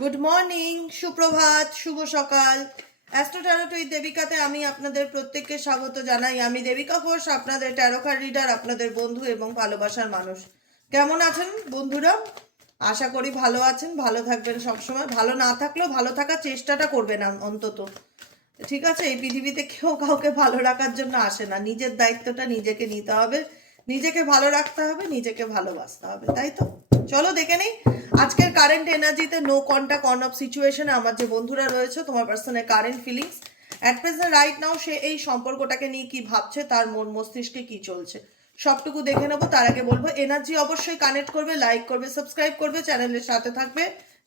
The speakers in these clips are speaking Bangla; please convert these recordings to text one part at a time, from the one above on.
গুড মর্নিং সুপ্রভাত, শুভ সকাল। অ্যাস্ট্রো দেবিকাতে আমি আপনাদের প্রত্যেককে স্বাগত জানাই। আমি দেবিকা ঘোষ, আপনাদের ট্যারোকার রিডার আপনাদের বন্ধু এবং ভালোবাসার মানুষ। কেমন আছেন বন্ধুরা? আশা করি ভালো আছেন, ভালো থাকবেন সবসময়। ভালো না থাকলেও ভালো থাকার চেষ্টাটা করবেন অন্তত। ঠিক আছে, এই পৃথিবীতে কেউ কাউকে ভালো রাখার জন্য আসে না। নিজের দায়িত্বটা নিজেকে নিতে হবে। নিজেকে ভালো রাখতে হবে, নিজেকে ভালোবাসতে হবে, তাই তো? চলো দেখে নেই। আজকের কারেন্ট এনার্জিতে নো কন্ট্যাক্ট অন অফ সিচুয়েশনে আমার যে বন্ধুরা রয়েছে, তোমার পার্সনের current feelings at present right now সে এই সম্পর্কটাকে নিয়ে কি ভাবছে, তার মন মস্তিষ্কে কি চলছে, সবটুকু দেখে নেব। তার আগে বলব এনার্জি অবশ্যই কানেক্ট করবে লাইক করবে সাবস্ক্রাইব করবে চ্যানেলের সাথে থাকবে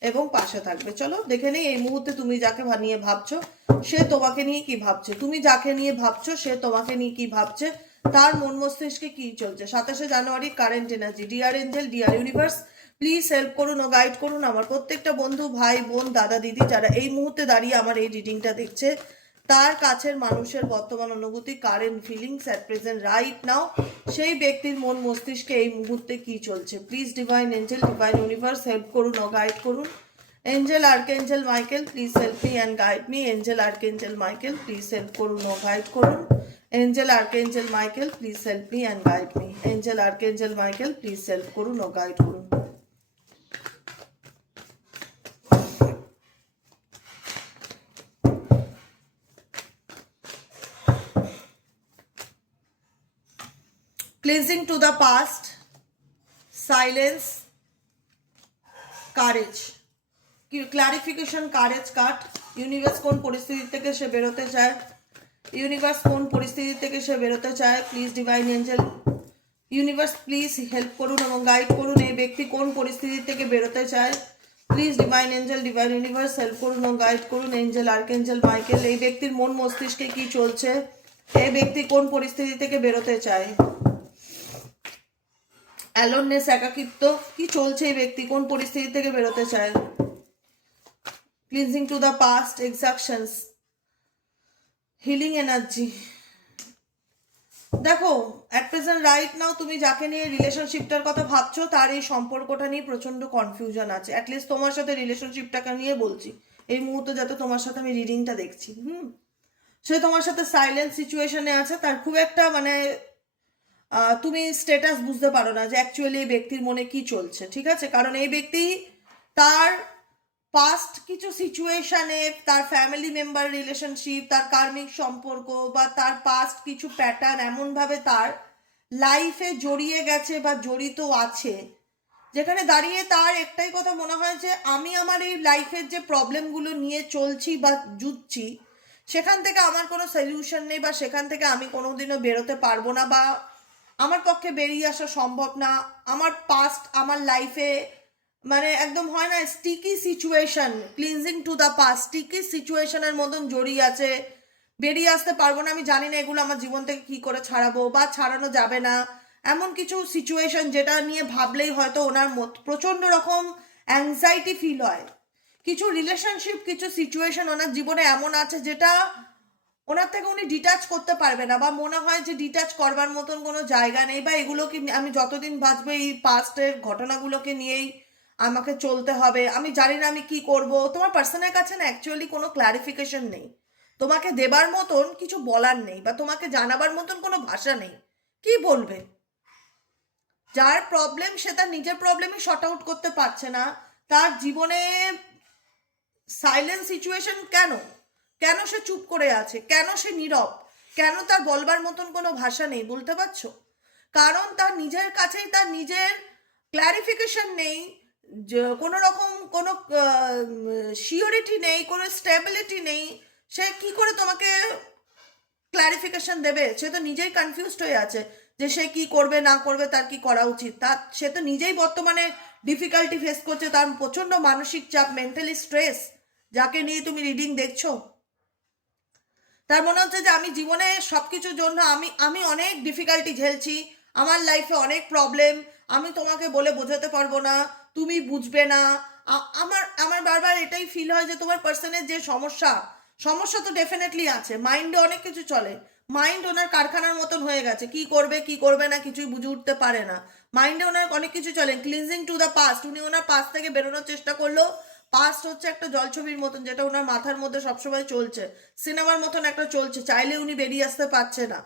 এবং পাশে থাকবে। চলো দেখে নেই এই মুহূর্তে তুমি যাকে নিয়ে ভাবছ, সে তোমাকে নিয়ে কি ভাবছে? তুমি যাকে নিয়ে ভাবছ, সে তোমাকে নিয়ে কি ভাবছে? তার মন মস্তিষ্কে কি চলছে? সাতাশে জানুয়ারি current energy dear angel dear universe please help করুন ও গাইড করুন আমার প্রত্যেকটা বন্ধু, ভাই, বোন, দাদা, দিদি, যারা এই মুহূর্তে দাঁড়িয়ে আমার এই রিডিংটা দেখছে, তার কাছের মানুষের বর্তমান অনুভূতি current feelings at present right now সেই ব্যক্তির মন মস্তিষ্কে এই মুহূর্তে কি চলছে? Please divine angel divine universe help করুন ও গাইড করুন। Angel archangel Michael please help me and guide me angel archangel Michael please help করুন ও গাইড করুন। Angel archangel Michael please help me and guide me angel archangel Michael please help করুন ও গাইড করুন cleansing to the past, silence, courage. Clarification courage cut. Universe কোন পরিস্থিতি থেকে সে বেরোতে চায়? ইউনিভার্স কোন পরিস্থিতি থেকে সে বেরোতে চায় please divine angel universe please help করুন এবং গাইড করুন এই ব্যক্তি কোন পরিস্থিতি থেকে বেরোতে চায়। Please divine angel divine universe help করুন এবং গাইড করুন। এঞ্জেল আর্কেঞ্জেল মাইকেল এই ব্যক্তির মন মস্তিষ্কে কি চলছে? এই ব্যক্তি কোন পরিস্থিতি থেকে বেরোতে চায়? অ্যালোননেস একাকিত্ব, কি চলছে এই ব্যক্তি? কোন পরিস্থিতি থেকে বেরোতে চায়? Cleansing to the past exactions healing energy দেখো অ্যাট প্রেজেন্ট রাইট নাও তুমি যাকে নিয়ে রিলেশনশিপটার কথা ভাবছ, তার এই সম্পর্কটা নিয়ে প্রচণ্ড কনফিউশন আছে। অ্যাটলিস্ট তোমার সাথে রিলেশনশিপটাকে নিয়ে বলছি। এই মুহূর্তে যাতে তোমার সাথে আমি রিডিংটা দেখছি, হুম? সে তোমার সাথে সাইলেন্ট সিচুয়েশনে আছে, তার খুব একটা মানে তুমি স্টেটাস বুঝতে পারো না যে অ্যাকচুয়ালি এই ব্যক্তির মনে কি চলছে, ঠিক আছে? কারণ এই ব্যক্তি তার পাস্ট কিছু সিচুয়েশনে তার ফ্যামিলি মেম্বার রিলেশনশিপ তার কার্মিক সম্পর্ক বা তার পাস্ট কিছু প্যাটার্ন এমনভাবে তার লাইফে জড়িয়ে গেছে বা জড়িত আছে, যেখানে দাঁড়িয়ে তার একটাই কথা মনে হয় যে, আমি আমার এই লাইফের যে প্রবলেমগুলো নিয়ে চলছি বা জুঝছি সেখান থেকে আমার কোনো সলিউশন নেই বা সেখান থেকে আমি কোনোদিনও বেরোতে পারব না বা আমার পক্ষে বেরিয়ে আসা সম্ভব না। আমার পাস্ট আমার লাইফে মানে একদম হয় না sticky situation cleansing to the past sticky সিচুয়েশনের মতন জড়িয়ে আছে। বেরিয়ে আসতে পারব না, আমি জানি না এগুলো আমার জীবন থেকে কি করে ছাড়াবো বা ছাড়ানো যাবে না। এমন কিছু সিচুয়েশন যেটা নিয়ে ভাবলেই হয়তো ওনার মত, প্রচণ্ড রকম অ্যাংজাইটি ফিল হয়। কিছু রিলেশনশিপ কিছু সিচুয়েশন ওনার জীবনে এমন আছে যেটা ওনার থেকে উনি ডিটাচ করতে পারবে না বা মনে হয় যে ডিটাচ করবার মতন কোনো জায়গা নেই বা এগুলোকে আমি যতদিন বাঁচবো, এই পাস্টের ঘটনাগুলোকে নিয়েই আমাকে চলতে হবে, আমি জানি না আমি কি করব। তোমার পার্সনের কাছে না অ্যাকচুয়ালি কোনো ক্লারিফিকেশন নেই। তোমাকে দেবার মতন কিছু বলার নেই বা তোমাকে জানাবার মতন কোনো ভাষা নেই। কি বলবে? যার প্রবলেম সে তার নিজের প্রবলেমই শর্ট আউট করতে পারছে না। তার জীবনে সাইলেন্ট সিচুয়েশন কেন? কেন সে চুপ করে আছে? কেন সে নীরব? কেন তার বলবার মতন কোনো ভাষা নেই, বলতে পারছ? কারণ তার নিজের কাছেই তার নিজের ক্ল্যারিফিকেশন নেই। কোনো রকম কোনো শিওরিটি নেই, কোনো স্টেবিলিটি নেই, সে কি করে তোমাকে ক্ল্যারিফিকেশন দেবে? সে তো নিজেই কনফিউজড হয়ে আছে যে সে কি করবে, না করবে, তার কি করা উচিত? তার সে তো নিজেই বর্তমানে ডিফিকাল্টি ফেস করছে, তার প্রচণ্ড মানসিক চাপ মেন্টালি স্ট্রেস যাকে নিয়ে তুমি রিডিং দেখছ। তার মনে হচ্ছে যে আমি জীবনে সব কিছুর জন্য আমি আমি অনেক ডিফিকাল্টি ঝেলছি, আমার লাইফে অনেক প্রবলেম আমি তোমাকে বলে বোঝাতে পারব না তুমি বুঝবে না। আমার আমার বারবার এটাই ফিল হয় যে তোমার পার্সনের যে সমস্যা সমস্যা তো ডেফিনেটলি আছে। মাইন্ডে অনেক কিছু চলে। মাইন্ড ওনার কারখানার মতন হয়ে গেছে। কি করবে কি করবে না, কিছুই বুঝে উঠতে পারে না। মাইন্ডে ওনার অনেক কিছু চলে। ক্লিনজিং টু দ্য পাস্ট উনি ওনার পাস্ট থেকে বেরোনোর চেষ্টা করল। পাস্ট হচ্ছে একটা জলছবির মতন, যেটা ওনার মাথার মধ্যে সবসময় চলছে। সিনেমার মতন একটা চলছে। চাইলে উনি বেরিয়ে আসতে পারছে না।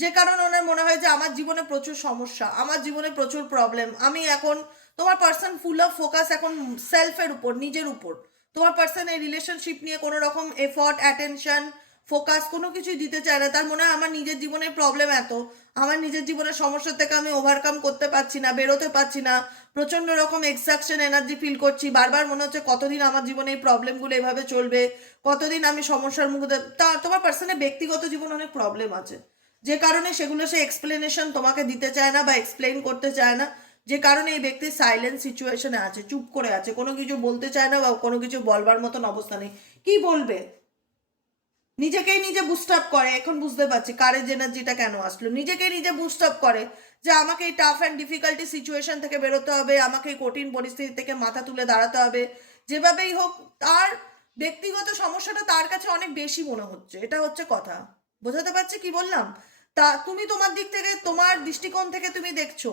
যে কারণে ওনার মনে হয় যে আমার জীবনে প্রচুর সমস্যা, আমার জীবনে প্রচুর প্রবলেম আমি এখন, তোমার পার্সন ফুল অফ ফোকাস এখন সেলফের উপর, নিজের উপর। তোমার পার্সন এই রিলেশনশিপ নিয়ে কোনো রকম এফর্ট অ্যাটেনশন ফোকাস কোনো কিছুই দিতে চায় না। তার মনে হয় আমার নিজের জীবনের প্রবলেম এত, আমার নিজের জীবনের সমস্যা থেকে আমি ওভারকাম করতে পারছি না, বেরোতে পারছি না প্রচণ্ড রকম এক্সাকশন এনার্জি ফিল করছি। বারবার মনে হচ্ছে কতদিন আমার জীবনে এই প্রবলেমগুলো এভাবে চলবে, কতদিন আমি সমস্যার মুখে তা, তোমার পার্সনের ব্যক্তিগত জীবনে অনেক প্রবলেম আছে। যে কারণে সেগুলো সে এক্সপ্লেনেশন তোমাকে দিতে চায় না বা এক্সপ্লেন করতে চায় না, যে কারণে এই ব্যক্তি সাইলেন্ট সিচুয়েশনে আছে, চুপ করে আছে, কোনো কিছু বলতে চায় না বা কোনো কিছু বলবার মতন অবস্থা নেই। কি বলবে? নিজেকেই নিজে বুস্ট আপ করে, এখন বুঝতে পারছি কারেজ এনার্জিটা কেন আসলো। নিজেকেই নিজে বুস্ট আপ করে যে আমাকে এই টাফ অ্যান্ড ডিফিকাল্টি সিচুয়েশন থেকে বেরোতে হবে, আমাকে এই কঠিন পরিস্থিতি থেকে মাথা তুলে দাঁড়াতে হবে, যেভাবেই হোক তার ব্যক্তিগত সমস্যাটা তার কাছে অনেক বেশি মনে হচ্ছে। এটা হচ্ছে কথা। বোঝাতে পারছি কি বললাম? তা তুমি তোমার দিক থেকে, তোমার দৃষ্টিকোণ থেকে তুমি দেখছ।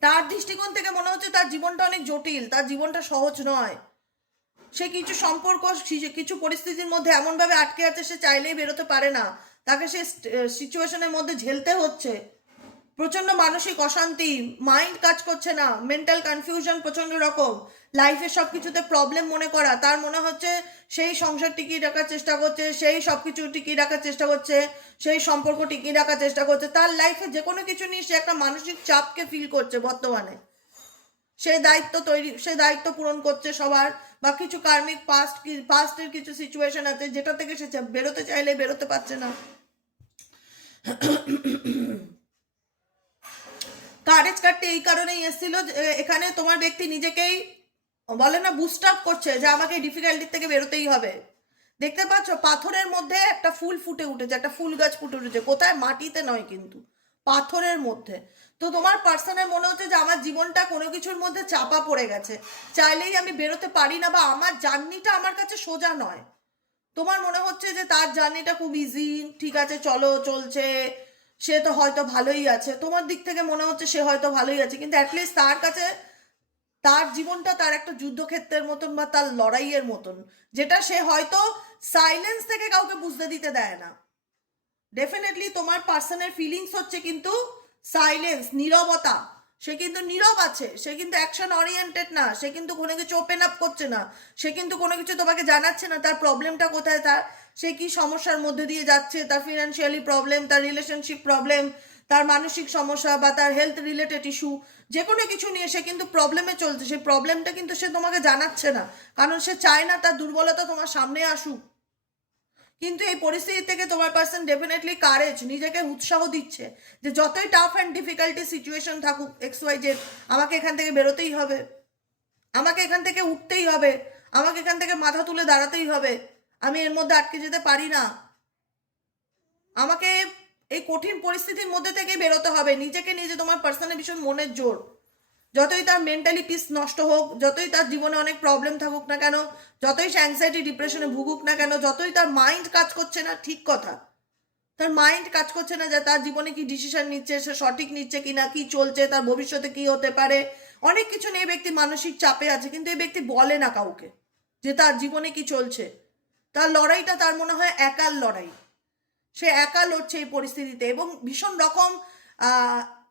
তার দৃষ্টিকোণ থেকে মনে হচ্ছে তার জীবনটা অনেক জটিল, তার জীবনটা সহজ নয়। সে কিছু সম্পর্ক কিছু পরিস্থিতির মধ্যে এমনভাবে আটকে আছে, সে চাইলেই বেরোতে পারে না। তাকে সে সিচুয়েশনের মধ্যে ঝেলতে হচ্ছে। প্রচণ্ড মানসিক অশান্তি মাইন্ড কাজ করছে না মেন্টাল কনফিউশন প্রচণ্ড রকম লাইফে সব কিছুতে প্রবলেম মনে করা, তার মনে হচ্ছে সেই সংসার টিকিয়ে রাখার চেষ্টা করছে, সেই সব কিছু টিকিয়ে রাখার চেষ্টা করছে, সেই সম্পর্ক টিকিয়ে রাখার চেষ্টা করছে, তার লাইফে যে কোনো কিছু নিয়ে সে একটা মানসিক চাপকে ফিল করছে বর্তমানে। সে দায়িত্ব তৈরি, সে দায়িত্ব পূরণ করছে সবার, বা কিছু কার্মিক পাস্ট পাস্টের কিছু সিচুয়েশন আছে, যেটা থেকে সে বেরোতে চাইলে বেরোতে পারছে না। কারেজ কার্ডটি এই কারণেই এসেছিল এখানে তোমার ব্যক্তি নিজেকেই বলে না বুস্ট আপ করছে যে, আমাকে ডিফিকাল্টির থেকে বেরোতেই হবে। দেখতে পাচ্ছ, পাথরের মধ্যে একটা ফুল ফুটে উঠেছে, একটা ফুল গাছ ফুটে উঠেছে। কোথায়? মাটিতে নয় কিন্তু, পাথরের মধ্যে। তো তোমার পার্সনের মনে হচ্ছে যে, আমার জীবনটা কোনো কিছুর মধ্যে চাপা পড়ে গেছে। চাইলেই আমি বেরোতে পারি না বা আমার জার্নিটা আমার কাছে সোজা নয়। তোমার মনে হচ্ছে যে, তার জার্নিটা খুব ইজি ঠিক আছে, চলো, চলছে। সে তো হয়তো ভালোই আছে। তোমার দিক থেকে মনে হচ্ছে সে হয়তো ভালোই আছে, কিন্তু অ্যাটলিস্ট তার কাছে তার জীবনটা তার একটা যুদ্ধক্ষেত্রের মতন বা তার লড়াইয়ের মতন, যেটা সে হয়তো সাইলেন্স থেকে কাউকে বুঝতে দিতে দেয় না। ডেফিনেটলি তোমার পার্সনের ফিলিংস হচ্ছে কিন্তু সাইলেন্স নীরবতা। সে কিন্তু নীরব আছে, সে কিন্তু অ্যাকশন ওরিয়েন্টেড না, সে কিন্তু কোনো কিছু ওপেন আপ করছে না, সে কিন্তু কোনো কিছু তোমাকে জানাচ্ছে না, তার প্রবলেমটা কোথায়, তার সে কি সমস্যার মধ্যে দিয়ে যাচ্ছে? তার ফিনান্সিয়ালি প্রবলেম তার রিলেশনশিপ প্রবলেম তার মানসিক সমস্যা বা তার হেলথ রিলেটেড ইস্যু যে কোনো কিছু নিয়ে সে কিন্তু প্রবলেমে চলছে। সেই প্রবলেমটা কিন্তু সে তোমাকে জানাচ্ছে না। কারণ সে চায় না তার দুর্বলতা তোমার সামনে আসুক। কিন্তু এই পরিস্থিতি থেকে তোমার পার্সন ডেফিনেটলি কারেজ নিজেকে উৎসাহ দিচ্ছে যে যতই টাফ অ্যান্ড ডিফিকাল্টি সিচুয়েশন থাকুক এক্স ওয়াই জেড আমাকে এখান থেকে বেরোতেই হবে। আমাকে এখান থেকে উঠতেই হবে। আমাকে এখান থেকে মাথা তুলে দাঁড়াতেই হবে। আমি এর মধ্যে আটকে যেতে পারি না। আমাকে এই কঠিন পরিস্থিতির মধ্যে থেকে বেরোতে হবে। নিজেকে নিজে তোমার পার্সোনাল ভীষণ মনের জোর। যতই তার মেন্টালি পিস নষ্ট হোক, যতই তার জীবনে অনেক প্রবলেম থাকুক না কেন, যতই সে অ্যাংজাইটি ডিপ্রেশনে ভুগুক না কেন, যতই তার মাইন্ড কাজ করছে না, ঠিক কথা। তার মাইন্ড কাজ করছে না যে তার জীবনে কি ডিসিশন নিচ্ছে, সে সঠিক নিচ্ছে কি না কি চলছে, তার ভবিষ্যতে কি হতে পারে। অনেক কিছু নিয়ে ব্যক্তি মানসিক চাপে আছে, কিন্তু এই ব্যক্তি বলে না কাউকে যে তার জীবনে কি চলছে। তার লড়াইটা তার মনে হয় একার লড়াই। সে একা লড়ছে এই পরিস্থিতিতে এবং ভীষণ রকম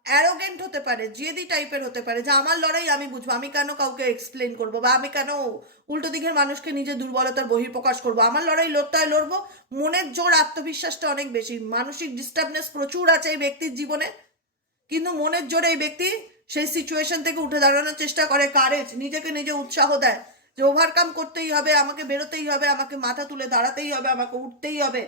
অ্যারোগেন্ট হতে পারে, জেদি টাইপের হতে পারে যে আমার লড়াই আমি বুঝব, আমি কেন কাউকে এক্সপ্লেন করব বা আমি কেন উল্টো দিকের মানুষকে নিজের দুর্বলতার বহিঃপ্রকাশ করব? আমার লড়াই লড়তে হয় লড়বো? মনের জোর, আত্মবিশ্বাসটা অনেক বেশি। মানসিক ডিস্টার্বনেস প্রচুর আছে এই ব্যক্তির জীবনে। কিন্তু মনের জোরে এই ব্যক্তি সেই সিচুয়েশন থেকে উঠে দাঁড়ানোর চেষ্টা করে কারেজ নিজেকে নিজে উৎসাহ দেয়। যে ওভারকাম করতেই হবে, আমাকে বেরোতেই হবে, আমাকে মাথা তুলে দাঁড়াতেই হবে, আমাকে উঠতেই হবে।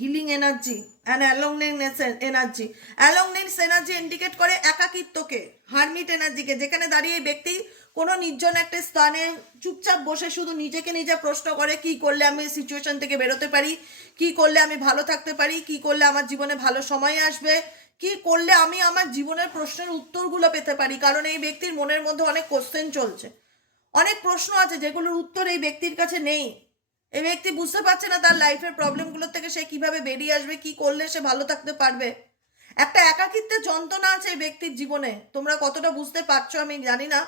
Healing energy and aloneness energy aloneness energy indicate করে একাকিত্বকে হারমিট এনার্জিকে যেখানে দাঁড়িয়ে ব্যক্তি কোনো নির্জন একটা স্থানে চুপচাপ বসে শুধু নিজেকে নিজে প্রশ্ন করে, কি করলে আমি সিচুয়েশন থেকে বেরোতে পারি? কি করলে আমি ভালো থাকতে পারি? কি করলে আমার জীবনে ভালো সময় আসবে? কি করলে আমি আমার জীবনের প্রশ্নের উত্তরগুলো পেতে পারি? কারণ এই ব্যক্তির মনের মধ্যে অনেক কোশ্চেন চলছে। অনেক প্রশ্ন আছে যেগুলোর উত্তর এই ব্যক্তির কাছে নেই। এই ব্যক্তি বুঝতে পারছে না তার লাইফের প্রবলেমগুলোর থেকে সে কীভাবে বেরিয়ে আসবে, কি করলে সে ভালো থাকতে পারবে। একটা একাকিত্বের যন্ত্রণা আছে এই ব্যক্তির জীবনে। তোমরা কতটা বুঝতে পারছ আমি জানি না।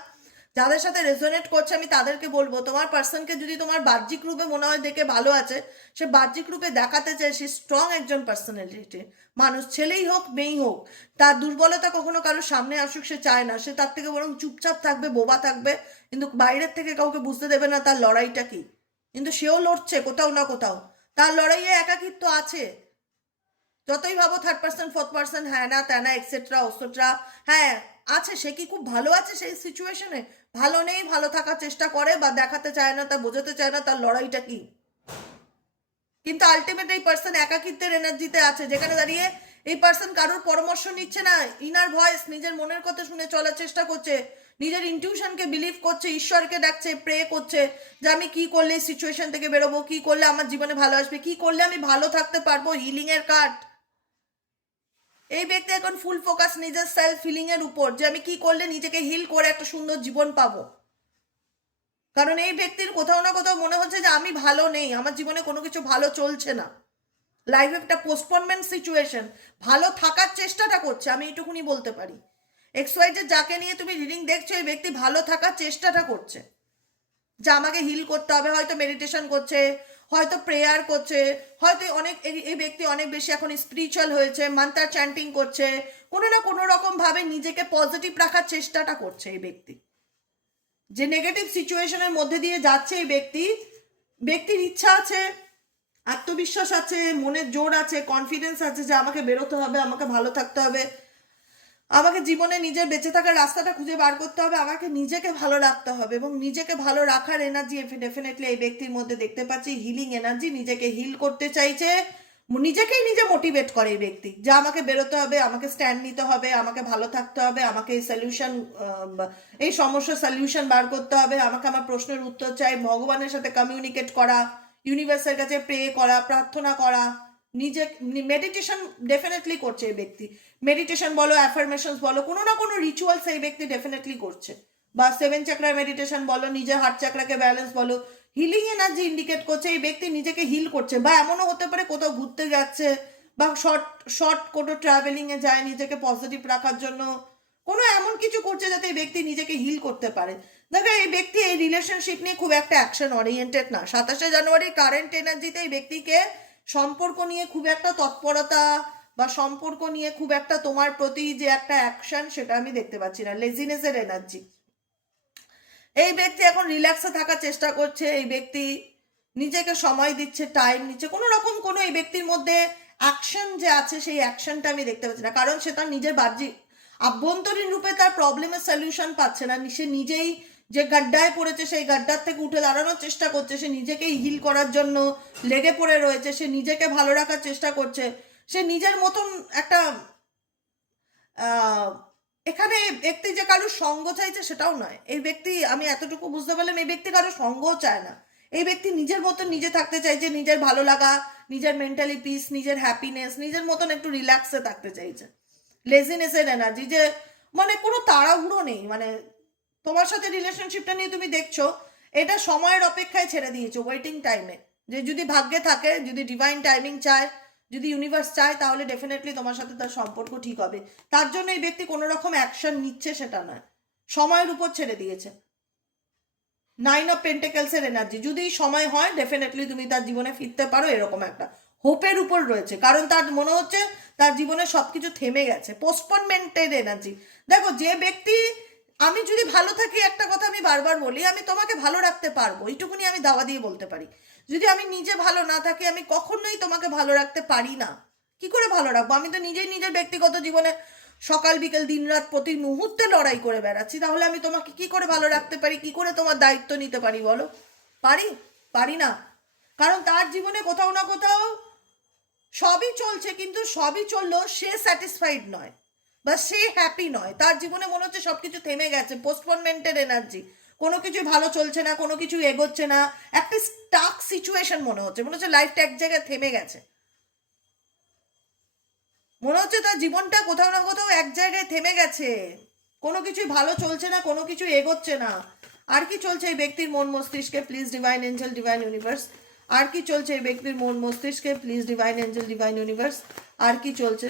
যাদের সাথে রেজোনেট করছে, আমি তাদেরকে বলব, তোমার পার্সনকে যদি তোমার বাহ্যিক রূপে মনে হয় দেখে ভালো আছে, সে বাহ্যিক রূপে দেখাতে চায়, সে স্ট্রং একজন পার্সোনালিটি মানুষ ছেলেই হোক, মেয়েই হোক, তার দুর্বলতা কখনো কারোর সামনে আসুক, সে চায় না, সে তার থেকে বরং চুপচাপ থাকবে, বোবা থাকবে, কিন্তু বাইরের থেকে কাউকে বুঝতে দেবে না তার লড়াইটা কি। কিন্তু সেও লড়ছে, কোথাও না কোথাও, তার লড়াইয়ে একাকিত্ব আছে। যতই ভাবো থার্ড পার্সন ফোর্থ পার্সন হ্যাঁ না, ত্যানা এক্সেট্রা ওসেট্রা হ্যাঁ আছে, সে কি খুব ভালো আছে সেই সিচুয়েশনে ভালো নেই, ভালো থাকার চেষ্টা করে বা দেখাতে চায় না, তা বোঝাতে চায় না, তার লড়াইটা কি? কিন্তু আলটিমেট এই পার্সন একাকিত্বের এনার্জিতে আছে, যেখানে দাঁড়িয়ে এই পার্সন কারোর পরামর্শ নিচ্ছে না ইনার ভয়েস নিজের মনের কথা শুনে চলার চেষ্টা করছে, নিজের ইনটিউশনকে বিলিভ করছে, ঈশ্বরকে ডাকছে প্রে করছে যে আমি কি করলে সিচুয়েশন থেকে বেরোবো, কি করলে আমার জীবনে ভালো আসবে, কি করলে আমি ভালো থাকতে পারব হিলিং এর কার্ড এই ব্যক্তি এখন ফুল ফোকাস নিজের সেলফ হিলিং এর উপর, যে আমি কি করলে নিজেকে হিল করে একটা সুন্দর জীবন পাবো। কারণ এই ব্যক্তির কোথাও না কোথাও মনে হচ্ছে যে আমি ভালো নেই, আমার জীবনে কোনো কিছু ভালো চলছে না। লাইফ একটা পোস্টপনমেন্ট সিচুয়েশন ভালো থাকার চেষ্টাটা করছে, আমি এটুকুনি বলতে পারি। এক্স ওয়াই যে যাকে নিয়ে তুমি রিডিং দেখছ, এই ব্যক্তি ভালো থাকার চেষ্টাটা করছে। যে আমাকে হিল করতে হবে, হয়তো মেডিটেশন করছে হয়তো প্রেয়ার করছে, হয়তো অনেক, এই- ব্যক্তি অনেক বেশি এখন স্পিরিচুয়াল হয়েছে মান্তার চ্যান্টিং করছে, কোনো না কোনো রকম ভাবে নিজেকে পজিটিভ রাখার চেষ্টাটা করছে এই ব্যক্তি। যে নেগেটিভ সিচুয়েশনের মধ্যে দিয়ে যাচ্ছে এই ব্যক্তি, ব্যক্তির ইচ্ছা আছে, আত্মবিশ্বাস আছে, মনের জোর আছে কনফিডেন্স আছে যে আমাকে বেরোতে হবে, আমাকে ভালো থাকতে হবে। আমাকে জীবনে নিজের বেঁচে থাকার রাস্তাটা খুঁজে বার করতে হবে, আমাকে নিজেকে ভালো রাখতে হবে এবং নিজেকে ভালো রাখার এনার্জি ডেফিনেটলি এই ব্যক্তির মধ্যে দেখতে পাচ্ছি হিলিং এনার্জি নিজেকে হিল করতে চাইছে, নিজেকেই নিজে মোটিভেট করে এই ব্যক্তি। যে আমাকে বেরোতে হবে, আমাকে স্ট্যান্ড নিতে হবে, আমাকে ভালো থাকতে হবে, আমাকে এই সলিউশন এই সমস্যার সলিউশন বার করতে হবে, আমাকে আমার প্রশ্নের উত্তর চাই, ভগবানের সাথে কমিউনিকেট করা ইউনিভার্সের কাছে প্রে করা, প্রার্থনা করা। নিজে মেডিটেশন ডেফিনেটলি করছে এই ব্যক্তি। মেডিটেশন বলো অ্যাফার্মেশনস বলো, কোনো না কোনো রিচুয়ালস এই ব্যক্তি ডেফিনেটলি করছে। বা সেভেন চাকরা মেডিটেশন বলো নিজের হার্ট চাকরাকে ব্যালেন্স বলো হিলিং এনার্জি ইন্ডিকেট করছে, এই ব্যক্তি নিজেকে হিল করছে। বা এমনও হতে পারে কোথাও ঘুরতে যাচ্ছে, বা শর্ট শর্ট কোনো ট্রাভেলিং এ যায়, নিজেকে পজিটিভ রাখার জন্য। কোনো এমন কিছু করছে যাতে এই ব্যক্তি নিজেকে হিল করতে পারে। দেখো, এই ব্যক্তি এই রিলেশনশিপ নিয়ে খুব একটা অ্যাকশন ওরিয়েন্টেড না। সাতাশে জানুয়ারি কারেন্ট এনার্জিতে এই ব্যক্তিকে সম্পর্ক নিয়ে খুব একটা তৎপরতা বা সম্পর্ক নিয়ে খুব একটা তোমার প্রতি যে একটা অ্যাকশন সেটা আমি দেখতে পাচ্ছি না। লেজিনেসের এনার্জি এই ব্যক্তি এখন রিল্যাক্সে থাকার চেষ্টা করছে। এই ব্যক্তি নিজেকে সময় দিচ্ছে টাইম নিচ্ছে। কোনো রকম কোনো এই ব্যক্তির মধ্যে অ্যাকশন যে আছে, সেই অ্যাকশনটা আমি দেখতে পাচ্ছি না। কারণ সে তার নিজের বাহ্যিক, আভ্যন্তরীণ রূপে তার প্রবলেমের সলিউশন পাচ্ছে না। সে নিজেই যে গাড্ডায় পড়েছে, সেই গাড্ডার থেকে উঠে দাঁড়ানোর চেষ্টা করছে। সে নিজেকেই হিল করার জন্য লেগে পড়ে রয়েছে, সে নিজেকে ভালো রাখার চেষ্টা করছে। সে নিজের মতন একটা এখানে ব্যক্তি যে কারোর সঙ্গ চাইছে সেটাও নয়। এই ব্যক্তি, আমি এতটুকু বুঝতে পারলাম, এই ব্যক্তি কারোর সঙ্গও চায় না। এই ব্যক্তি নিজের মতন নিজে থাকতে চাইছে নিজের ভালো লাগা, নিজের মেন্টালি পিস নিজের হ্যাপিনেস নিজের মতন একটু রিল্যাক্সে থাকতে চাইছে। লেজিনেসের এনার্জি যে মানে কোনো তাড়াহুড়ো নেই মানে তোমার সাথে রিলেশনশিপটা নিয়ে তুমি দেখছ, এটা সময়ের অপেক্ষায় ছেড়ে দিয়েছ ওয়েটিং টাইমে যে যদি ভাগ্যে থাকে, যদি ডিভাইন টাইমিং চায়, যদি ইউনিভার্স চায়, তাহলে ডেফিনেটলি তোমার সাথে তার সম্পর্ক ঠিক হবে। তার জন্য এই ব্যক্তি কোনো রকম অ্যাকশন নিচ্ছে সেটা নয়। সময়ের উপর ছেড়ে দিয়েছে। নাইন অফ পেন্টেকেলসের এনার্জি যদি সময় হয় ডেফিনেটলি তুমি তার জীবনে ফিরতে পারো, এরকম একটা হোপের উপর রয়েছে। কারণ তার মনে হচ্ছে, তার জীবনে সবকিছু থেমে গেছে। পোস্টপনমেন্টের এনার্জি দেখো, যে ব্যক্তি আমি যদি ভালো থাকি, একটা কথা আমি বারবার বলি, আমি তোমাকে ভালো রাখতে পারব। এইটুকুনি আমি দাওয়া দিয়ে বলতে পারি। যদি আমি নিজে ভালো না থাকি, আমি কখনোই তোমাকে ভালো রাখতে পারি না। কি করে ভালো রাখব? আমি তো নিজেই নিজের ব্যক্তিগত জীবনে সকাল, বিকেল দিনরাত প্রতি মুহূর্তে লড়াই করে বেড়াচ্ছি। তাহলে আমি তোমাকে কি করে ভালো রাখতে পারি? কি করে তোমার দায়িত্ব নিতে পারি বলো? পারি? পারি না। কারণ তার জীবনে কোথাও না কোথাও সবই চলছে, কিন্তু সবই চললেও সে স্যাটিসফাইড নয়। বা সে হ্যাপি নয়। তার জীবনে মনে হচ্ছে সবকিছু থেমে গেছে পোস্টপনমেন্টের এনার্জি কোনো কিছু ভালো চলছে না, কোনো কিছু এগোচ্ছে না, একটা স্টাক সিচুয়েশন মনে হচ্ছে। মনে হচ্ছে লাইফটা এক জায়গায় থেমে গেছে। মনে হচ্ছে তার জীবনটা কোথাও না কোথাও এক জায়গায় থেমে গেছে। কোনো কিছুই ভালো চলছে না, কোনো কিছু এগোচ্ছে না। আর কি চলছে এই ব্যক্তির মন মস্তিষ্কে? Please divine angel divine universe আর কি চলছে এই ব্যক্তির মন মস্তিষ্কে? Please divine angel divine universe আর কি চলছে?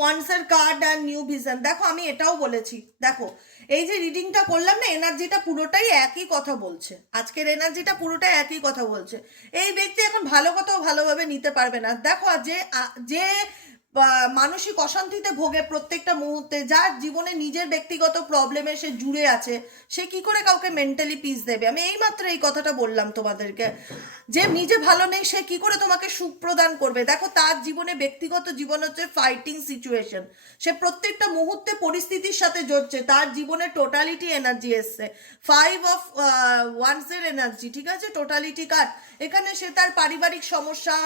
ওয়ান্সের কার্ড অ্যান্ড নিউ ভিজন দেখো, আমি এটাও বলেছি। দেখো, এই যে রিডিংটা করলাম না এনার্জিটা পুরোটাই একই কথা বলছে। আজকের এনার্জিটা পুরোটাই একই কথা বলছে। এই ব্যক্তি এখন ভালো কথাও ভালোভাবে নিতে পারবে না। দেখো যে যে মানসিক অশান্তিতে ভোগে প্রত্যেকটা মুহূর্তে, যার জীবনে নিজের ব্যক্তিগত প্রবলেমে সে জুড়ে আছে, সে কি করে কাউকে মেন্টালি পিস দেবে? আমি এইমাত্র এই কথাটা বললাম তোমাদেরকে, যে নিজে ভালো নেই, সে কি করে তোমাকে সুখ প্রদান করবে? দেখো, তার জীবনে ব্যক্তিগত জীবন হচ্ছে ফাইটিং সিচুয়েশন সে প্রত্যেকটা মুহূর্তে পরিস্থিতির সাথে জড়ছে, তার জীবনে টোটালিটি এনার্জি এসছে। ফাইভ অফ ওয়ান্সের এনার্জি ঠিক আছে? টোটালিটি কাট এখানে সে তার পারিবারিক সমস্যা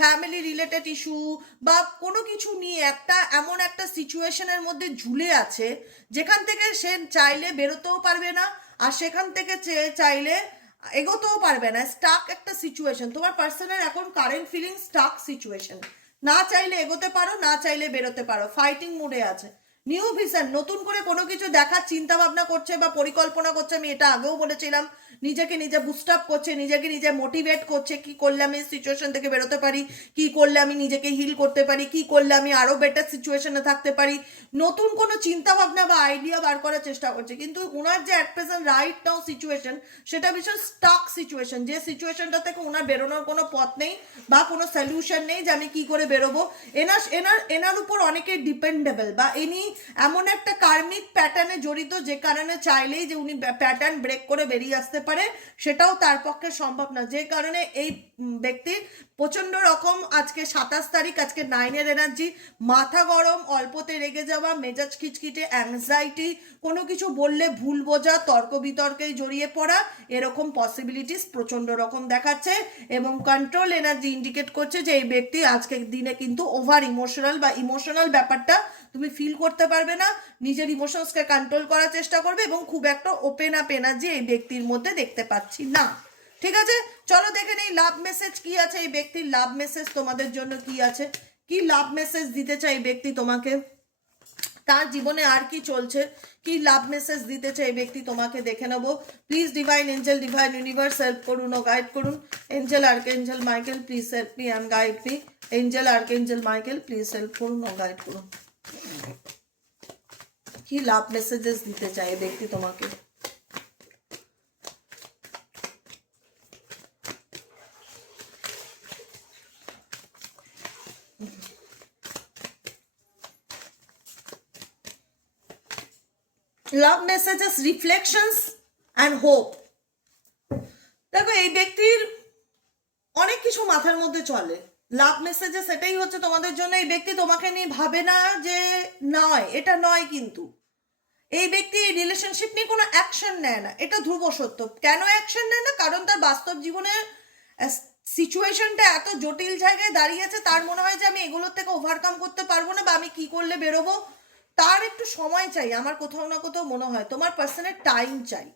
ফ্যামিলি রিলেটেড ইস্যু বা কোনো কিছু নিয়ে একটা এমন একটা সিচুয়েশনের মধ্যে ঝুলে আছে, যেখান থেকে সে চাইলে বেরোতেও পারবে না, আর সেখান থেকে চাইলে এগোতেও পারবে না। স্টাক একটা সিচুয়েশন তোমার পার্সনের এখন কারেন্ট ফিলিং স্টাক সিচুয়েশন না চাইলে এগোতে পারো, না চাইলে বেরোতে পারো। ফাইটিং মুডে আছে। নিউ ভিশন নতুন করে কোনো কিছু দেখার চিন্তা ভাবনা করছে বা পরিকল্পনা করছে, আমি এটা আগেও বলেছিলাম। নিজেকে নিজে বুস্ট আপ করছে, নিজেকে নিজে মোটিভেট করছে, কি করলে আমি সিচুয়েশন থেকে বেরোতে পারি, কি করলে আমি নিজেকে হিল করতে পারি, কি করলে আমি আরও বেটার সিচুয়েশনে থাকতে পারি। নতুন কোনো চিন্তা ভাবনা বা আইডিয়া বার করার চেষ্টা করছে। কিন্তু ওনার যে at present right now situation সেটা ভীষণ স্টাক সিচুয়েশন যে সিচুয়েশনটা থেকে ওনার বেরোনোর কোনো পথ নেই বা কোনো সলিউশন নেই যে আমি কি করে বেরোবো। এনার এনার এনার উপর অনেকে ডিপেন্ডেবল বা ইনি এমন একটা কার্মিক প্যাটার্নে জড়িত যে কারণে চাইলেই যে উনি প্যাটার্ন ব্রেক করে বেরিয়ে আসতে পারে, সেটাও তার পক্ষে সম্ভব না। যে কারণে এই ব্যক্তির প্রচণ্ড রকম। আজকে সাতাশ তারিখ, আজকে নাইনের এনার্জি মাথা গরম, অল্পতে রেগে যাওয়া, মেজাজ খিটখিটে অ্যাংজাইটি কোনো কিছু বললে ভুল বোঝা, তর্ক বিতর্কে জড়িয়ে পড়া, এরকম পসিবিলিটিস প্রচণ্ড রকম দেখাচ্ছে এবং কন্ট্রোল এনার্জি ইন্ডিকেট করছে যে এই ব্যক্তি আজকের দিনে কিন্তু ওভার ইমোশনাল বা ইমোশনাল ব্যাপারটা তুমি ফিল করতে পারবে না। নিজের ইমোশনসকে কন্ট্রোল করার চেষ্টা করবে এবং খুব একটা ওপেন আপ এনার্জি এই ব্যক্তির মধ্যে দেখতে পাচ্ছি না। ঠিক আছে? চলো দেখে নেই লাভ মেসেজ কি আছে এই ব্যক্তির লাভ মেসেজ তোমাদের জন্য কি আছে? কি লাভ মেসেজ দিতে চাই ব্যক্তি তোমাকে? তার জীবনে আর কি চলছে? কি লাভ মেসেজ দিতে চাই ব্যক্তি তোমাকে দেখে নেব। Please divine angel divine universe help করুন ও গাইড করুন। Angel archangel Michael please help me and guide me angel archangel Michael please help করুন ও গাইড করুন। কি লাভ মেসেজেস দিতে চাই ব্যক্তি তোমাকে? Love messages reflections and hope দেখো, এই ব্যক্তির অনেক কিছু মাথার মধ্যে চলে। লাভ মেসেজে সেটাই হচ্ছে তোমাদের জন্য, এই ব্যক্তি তোমাকে নিয়ে ভাবে না যে নয়, এটা নয় কিন্তু। এই ব্যক্তি এই রিলেশনশিপ নিয়ে কোনো অ্যাকশন নেয় না। এটা ধ্রুব সত্য। কেন অ্যাকশন নেয় না? কারণ তার বাস্তব জীবনে সিচুয়েশনটা এত জটিল জায়গায় দাঁড়িয়েছে, তার মনে হয় যে আমি এগুলোর থেকে ওভারকাম করতে পারব না বা আমি কি করলে বেরোবো? তার একটু সময় চাই, আমার কোথাও না কোথাও মনে হয়। তোমার পার্সনের টাইম চাই।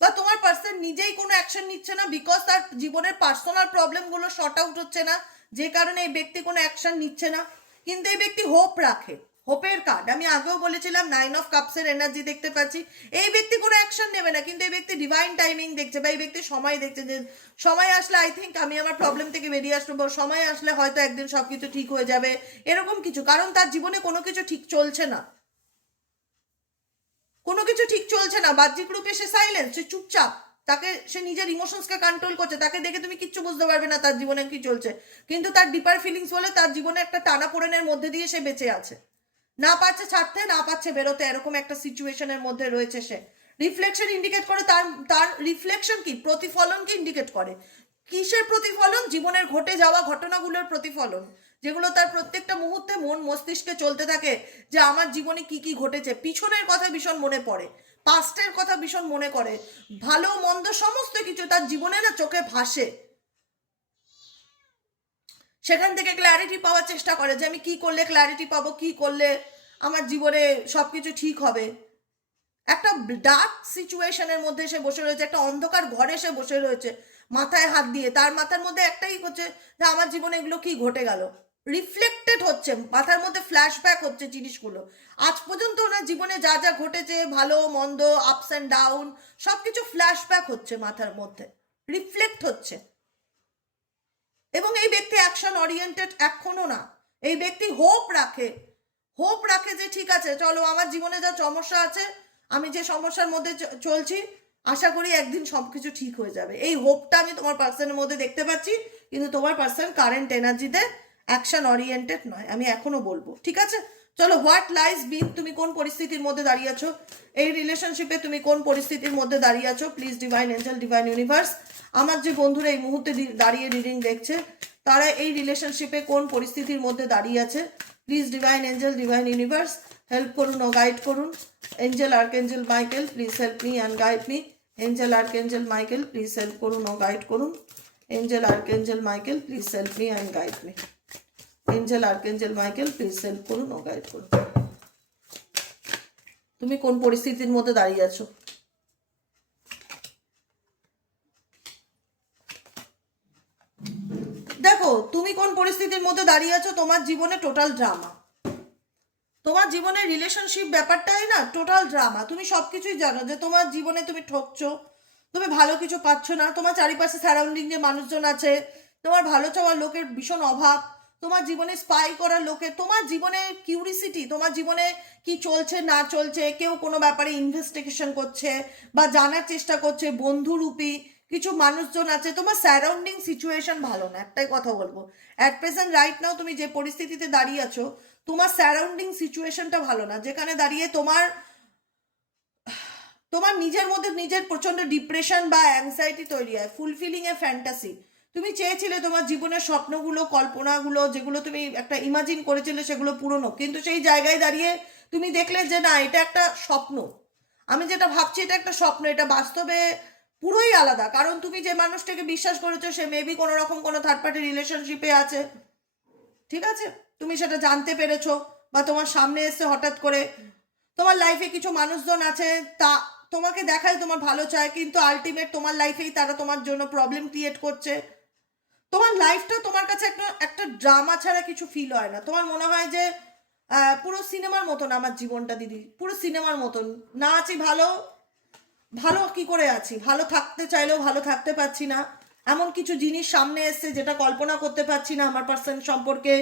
বা তোমার পার্সন নিজেই কোনো অ্যাকশন নিচ্ছে না বিকজ তার জীবনের পার্সোনাল প্রবলেমগুলো শর্ট আউট হচ্ছে না। যে কারণে এই ব্যক্তি কোনো অ্যাকশন নিচ্ছে না। কিন্তু এই ব্যক্তি হোপ রাখে। হোপের কার্ড আমি আগেও বলেছিলাম নাইন অফ কাপসের এনার্জি দেখতে পাচ্ছি। এই ব্যক্তি কোনো অ্যাকশন নেবে না, কিন্তু এই ব্যক্তি ডিভাইন টাইমিং দেখছে বা এই ব্যক্তি সময় দেখছে যে, সময় আসলে আই থিঙ্ক আমি আমার প্রবলেম থেকে বেরিয়ে আসব বা সময় আসলে হয়তো একদিন সবকিছু ঠিক হয়ে যাবে, এরকম কিছু। কারণ তার জীবনে কোনো কিছু ঠিক চলছে না। কোনো কিছু ঠিক চলছে না। বাহ্যিক রূপে সে সাইলেন্স সে চুপচাপ। তাকে সে নিজের ইমোশনসকে কন্ট্রোল করছে। তাকে দেখে তুমি কিচ্ছু বুঝতে পারবে না তার জীবনে কি চলছে। কিন্তু তার ডিপার ফিলিংস বলে তার জীবনে একটা টানাপোড়েনের মধ্যে দিয়ে সে বেঁচে আছে। না পাচ্ছে ছাড়তে, না পাচ্ছে বেরোতে, এরকম একটা সিচুয়েশনের মধ্যে রয়েছে সে। রিফ্লেকশন ইন্ডিকেট করে তার তার রিফ্লেকশন কি? প্রতিফলনকে ইন্ডিকেট করে? কিসের প্রতিফলন? জীবনের ঘটে যাওয়া ঘটনাগুলোর প্রতিফলন। যেগুলো তার প্রত্যেকটা মুহূর্তে মন মস্তিষ্কে চলতে থাকে যে আমার জীবনে কি কি ঘটেছে। পিছনের কথা ভীষণ মনে পড়ে। পাস্টের কথা ভীষণ মনে করে। ভালো, মন্দ, সমস্ত কিছু তার জীবনে না চোখে ভাসে। সেখান থেকে ক্ল্যারিটি পাওয়ার চেষ্টা করে যে আমি কি করলে ক্ল্যারিটি পাবো, কি করলে আমার জীবনে সব কিছু ঠিক হবে। একটা ডার্ক সিচুয়েশনের মধ্যে সে বসে রয়েছে, একটা অন্ধকার ঘরে সে বসে রয়েছে, মাথায় হাত দিয়ে। তার মাথার মধ্যে একটাই হচ্ছে যে আমার জীবনে এগুলো কি ঘটে গেল। রিফ্লেক্টেড হচ্ছে, মাথার মধ্যে ফ্ল্যাশব্যাক হচ্ছে জিনিসগুলো। আজ পর্যন্ত ওনার জীবনে যা যা ঘটেছে, ভালো, মন্দ আপস অ্যান্ড ডাউন সব কিছু ফ্ল্যাশব্যাক হচ্ছে মাথার মধ্যে। রিফ্লেক্ট হচ্ছে। এবং এই ব্যক্তি অ্যাকশন ওরিয়েন্টেড এখনও না। এই ব্যক্তি হোপ রাখে। হোপ রাখে যে ঠিক আছে, চলো আমার জীবনে যা সমস্যা আছে, আমি যে সমস্যার মধ্যে চলছি, আশা করি একদিন সব কিছু ঠিক হয়ে যাবে। এই হোপটা আমি তোমার পার্সনের মধ্যে দেখতে পাচ্ছি, কিন্তু তোমার পার্সন কারেন্ট এনার্জিতে অ্যাকশন ওরিয়েন্টেড নয়, আমি এখনও বলব। ঠিক আছে? চলো হোয়াট লাইজ বিন তুমি কোন পরিস্থিতির মধ্যে দাঁড়িয়ে আছো? এই রিলেশনশিপে তুমি কোন পরিস্থিতির মধ্যে দাঁড়িয়ে আছো? Please divine angel divine universe আমার যে বন্ধুরা এই মুহূর্তে দাঁড়িয়ে রিডিং দেখছে, তারা এই রিলেশনশিপে কোন পরিস্থিতির মধ্যে দাঁড়িয়ে আছে? Please divine angel divine universe help করুন ও গাইড করুন। Angel archangel Michael please help me and guide me angel archangel Michael please help করুন ও গাইড করুন। Angel archangel Michael please help me and guide me angel R archangel Michael please help করুন ও গাইড করুন তুমি কোন পরিস্থিতির মধ্যে দাঁড়িয়ে আছো? দেখো, তুমি কোন পরিস্থিতির মধ্যে দাঁড়িয়ে আছো? তোমার জীবনে টোটাল ড্রামা তোমার জীবনে রিলেশনশিপ ব্যাপারটাই না টোটাল ড্রামা তুমি সবকিছুই জানো যে তোমার জীবনে তুমি ঠকছো, তুমি ভালো কিছু পাচ্ছ না, তোমার চারিপাশে সারাউন্ডিং যে মানুষজন আছে, তোমার ভালো চাওয়ার লোকের ভীষণ অভাব তোমার জীবনে স্পাই করার লোকে, তোমার জীবনে কিউরিসিটি তোমার জীবনে কি চলছে, না চলছে, কেউ কোনো ব্যাপারে ইনভেস্টিগেশন করছে বা জানার চেষ্টা করছে, বন্ধুরূপী, কিছু মানুষজন আছে, তোমার সারাউন্ডিং সিচুয়েশন ভালো না, একটাই কথা বলব। অ্যাট প্রেজেন্ট রাইট নাও তুমি যে পরিস্থিতিতে দাঁড়িয়ে আছো, তোমার সারাউন্ডিং সিচুয়েশনটা ভালো না, যেখানে দাঁড়িয়ে তোমার তোমার নিজের মধ্যে নিজের প্রচণ্ড ডিপ্রেশন বা অ্যাংজাইটি তৈরি হয় ফুলফিলিং এ ফ্যান্টাসি তুমি চেয়েছিলে তোমার জীবনের স্বপ্নগুলো, কল্পনাগুলো, যেগুলো তুমি একটা ইমাজিন করেছিলে সেগুলো পূরণ কিন্তু সেই জায়গায় দাঁড়িয়ে তুমি দেখলে যে না, এটা একটা স্বপ্ন। আমি যেটা ভাবছি এটা একটা স্বপ্ন, এটা বাস্তবে পুরোই আলাদা। কারণ তুমি যে মানুষটাকে বিশ্বাস করেছ, সে মেবি কোনো রকম কোনো থার্ড পার্টি রিলেশনশিপে আছে। ঠিক আছে? তুমি সেটা জানতে পেরেছ বা তোমার সামনে এসে হঠাৎ করে তোমার লাইফে কিছু মানুষজন আছে, তা তোমাকে দেখায় তোমার ভালো চায়, কিন্তু আলটিমেট তোমার লাইফেই তারা তোমার জন্য প্রবলেম ক্রিয়েট করছে। তোমার লাইফটা তোমার কাছে একটা একটা ড্রামা ছাড়া কিছু ফিল হয় না। তোমার মনে হয় যে পুরো সিনেমার মতন আমার জীবনটা, দিদি। পুরো সিনেমার মতন। না আছি ভালো ভালো কি করে আছি? ভালো থাকতে চাইলেও ভালো থাকতে পারছি না। এমন কিছু জিনিস সামনে এসছে যেটা কল্পনা করতে পারছি না আমার পার্সন সম্পর্কে।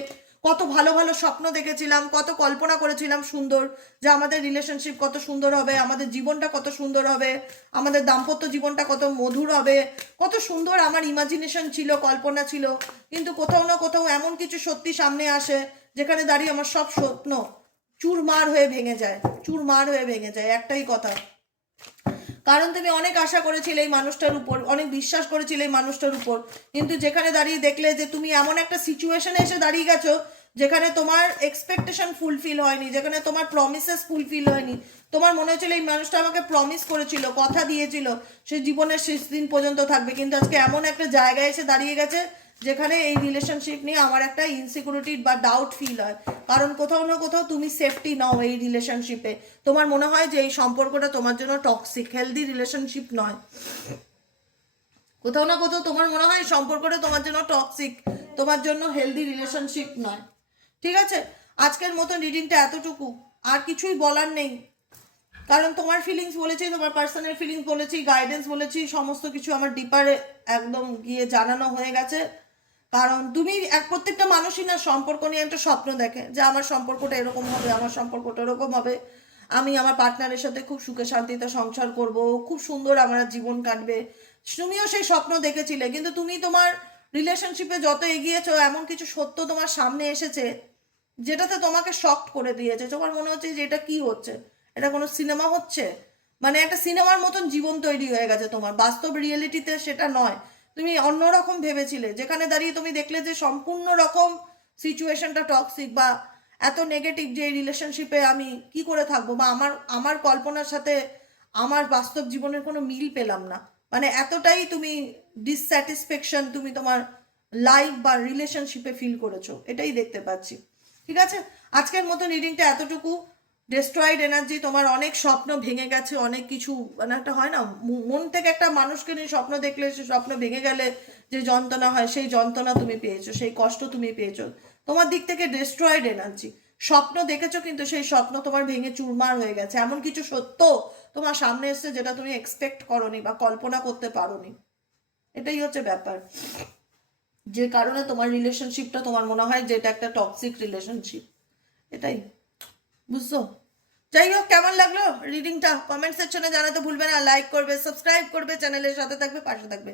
কত ভালো ভালো স্বপ্ন দেখেছিলাম, কত কল্পনা করেছিলাম সুন্দর যে আমাদের রিলেশনশিপ কত সুন্দর হবে, আমাদের জীবনটা কত সুন্দর হবে, আমাদের দাম্পত্য জীবনটা কত মধুর হবে, কত সুন্দর আমার ইমাজিনেশন ছিল, কল্পনা ছিল। কিন্তু কোথাও না কোথাও এমন কিছু সত্যি সামনে আসে যেখানে দাঁড়িয়ে আমার সব স্বপ্ন চুরমার হয়ে ভেঙে যায়, চুরমার হয়ে ভেঙে যায়, একটাই কথা। কারণ তুমি অনেক আশা করেছিলে এই মানুষটার উপর, অনেক বিশ্বাস করেছিলে এই মানুষটার উপর, কিন্তু যেখানে দাঁড়িয়ে দেখলে যে তুমি এমন একটা সিচুয়েশনে এসে দাঁড়িয়ে গেছো যেখানে তোমার এক্সপেকটেশন ফুলফিল হয়নি, যেখানে তোমার প্রমিসেস ফুলফিল হয়নি। তোমার মনে হচ্ছিল এই মানুষটা আমাকে প্রমিস করেছিল, কথা দিয়েছিল, সে জীবনের শেষ দিন পর্যন্ত থাকবে। কিন্তু আজকে এমন একটা জায়গায় এসে দাঁড়িয়ে গেছে, যেখানে এই রিলেশনশিপ নিয়ে আমার একটা ইনসিকিউরিটি বা ডাউট ফিল হয়। কারণ কোথাও না কোথাও তুমি সেফটি নাও এই রিলেশনশিপে তোমার মনে হয় যে এই সম্পর্কটা তোমার জন্য টক্সিক হেলদি রিলেশনশিপ নয়। কোথাও না কোথাও তোমার মনে হয় সম্পর্কটা তোমার জন্য টক্সিক তোমার জন্য হেলদি রিলেশনশিপ নয়। ঠিক আছে? আজকের মতন রিডিংটা এতটুকু। আর কিছুই বলার নেই। কারণ তোমার ফিলিংস বলেছি, তোমার পার্সোনাল ফিলিংস বলেছি গাইডেন্স বলেছি, সমস্ত কিছু আমার ডিপারে একদম গিয়ে জানানো হয়ে গেছে। কারণ তুমি এক প্রত্যেকটা মানুষই না সম্পর্ক নিয়ে একটা স্বপ্ন দেখে যে আমার সম্পর্কটা এরকম হবে, আমার সম্পর্কটা এরকম হবে। আমি আমার পার্টনারের সাথে খুব সুখে শান্তিতে সংসার করব, খুব সুন্দর আমার জীবন কাটবে। তুমিও সেই স্বপ্ন দেখেছিলে, কিন্তু তুমি তোমার রিলেশনশিপে যত এগিয়েছো, এমন কিছু সত্য তোমার সামনে এসেছে, যেটাতে তোমাকে শক্ট করে দিয়েছে। তোমার মনে হচ্ছে যে এটা কি হচ্ছে? এটা কোনো সিনেমা হচ্ছে? মানে একটা সিনেমার মতন জীবন তৈরি হয়ে গেছে তোমার। বাস্তব রিয়েলিটিতে সেটা নয়। তুমি অন্যরকম ভেবেছিলে। যেখানে দাঁড়িয়ে তুমি দেখলে যে সম্পূর্ণ রকম সিচুয়েশনটা টক্সিক বা এত নেগেটিভ যে রিলেশনশিপে আমি কি করে থাকব? বা আমার আমার কল্পনার সাথে আমার বাস্তব জীবনের কোনো মিল পেলাম না। মানে এতটাই তুমি ডিসস্যাটিসফ্যাকশন তুমি তোমার লাইফ বা রিলেশনশিপে ফিল করেছ, এটাই দেখতে পাচ্ছি। ঠিক আছে? আজকের মতো রিডিংটা এতটুকু। ডেস্ট্রয়েড এনার্জি তোমার অনেক স্বপ্ন ভেঙে গেছে, অনেক কিছু মানে একটা হয় না মন থেকে একটা মানুষকে নিয়ে স্বপ্ন দেখলে, সে স্বপ্ন ভেঙে গেলে যে যন্ত্রণা হয়, সেই যন্ত্রণা তুমি পেয়েছ, সেই কষ্ট তুমি পেয়েছ। তোমার দিক থেকে ডেস্ট্রয়েড এনার্জি স্বপ্ন দেখেছ কিন্তু সেই স্বপ্ন তোমার ভেঙে চুরমার হয়ে গেছে। এমন কিছু সত্য তোমার সামনে এসছে যেটা তুমি এক্সপেক্ট করনি বা কল্পনা করতে পারোনি। এটাই হচ্ছে ব্যাপার। যে কারণে তোমার রিলেশনশিপটা তোমার মনে হয় যে এটা একটা টক্সিক রিলেশনশিপ এটাই। বুঝছ? যাই হোক, কেমন লাগল রিডিংটা কমেন্ট সেকশনে জানাতে ভুলবে না লাইক করবে সাবস্ক্রাইব করবে চ্যানেলের সাথে থাকবে, পাশে থাকবে।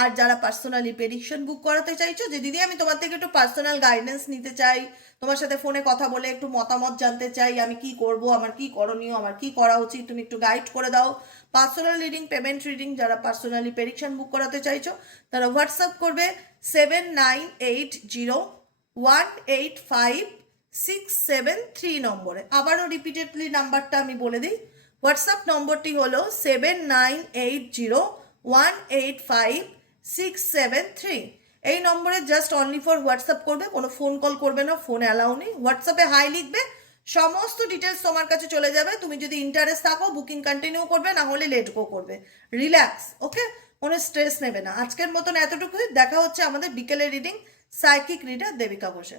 আর যারা পার্সোনালি প্রেডিকশন বুক করাতে চাইছো, যে দিদি, আমি তোমার থেকে একটু পার্সোনাল গাইডেন্স নিতে চাই, তোমার সাথে ফোনে কথা বলে একটু মতামত জানতে চাই, আমি কি করব, আমার কি করণীয়, আমার কি করা উচিত, তুমি একটু গাইড করে দাও। পার্সোনাল রিডিং পেমেন্ট রিডিং যারা পার্সোনালি প্রেডিকশন বুক করাতে চাইছো, তারা হোয়াটসঅ্যাপ করবে seven nine eight zero one eight five six seven three নম্বরে। আবারও রিপিটেডলি নাম্বারটা আমি বলে দিই। হোয়াটসঅ্যাপ নম্বরটি হলো seven nine eight zero one eight five six seven three এই নম্বরে জাস্ট অনলি ফর হোয়াটসঅ্যাপ করবে, কোনো ফোন কল করবে না ফোন অ্যালাউ নেই। হোয়াটসঅ্যাপে হাই লিখবে, সমস্ত ডিটেলস তোমার কাছে চলে যাবে। তুমি যদি ইন্টারেস্ট থাকো বুকিং কন্টিনিউ করবে, না হলে লেট গো করবে। রিল্যাক্স ওকে কোনো স্ট্রেস নেবে না। আজকের মতন এতটুকুই। দেখা হচ্ছে আমাদের বিকেলের রিডিং সাইকিক রিডার দেবিকা ঘোষে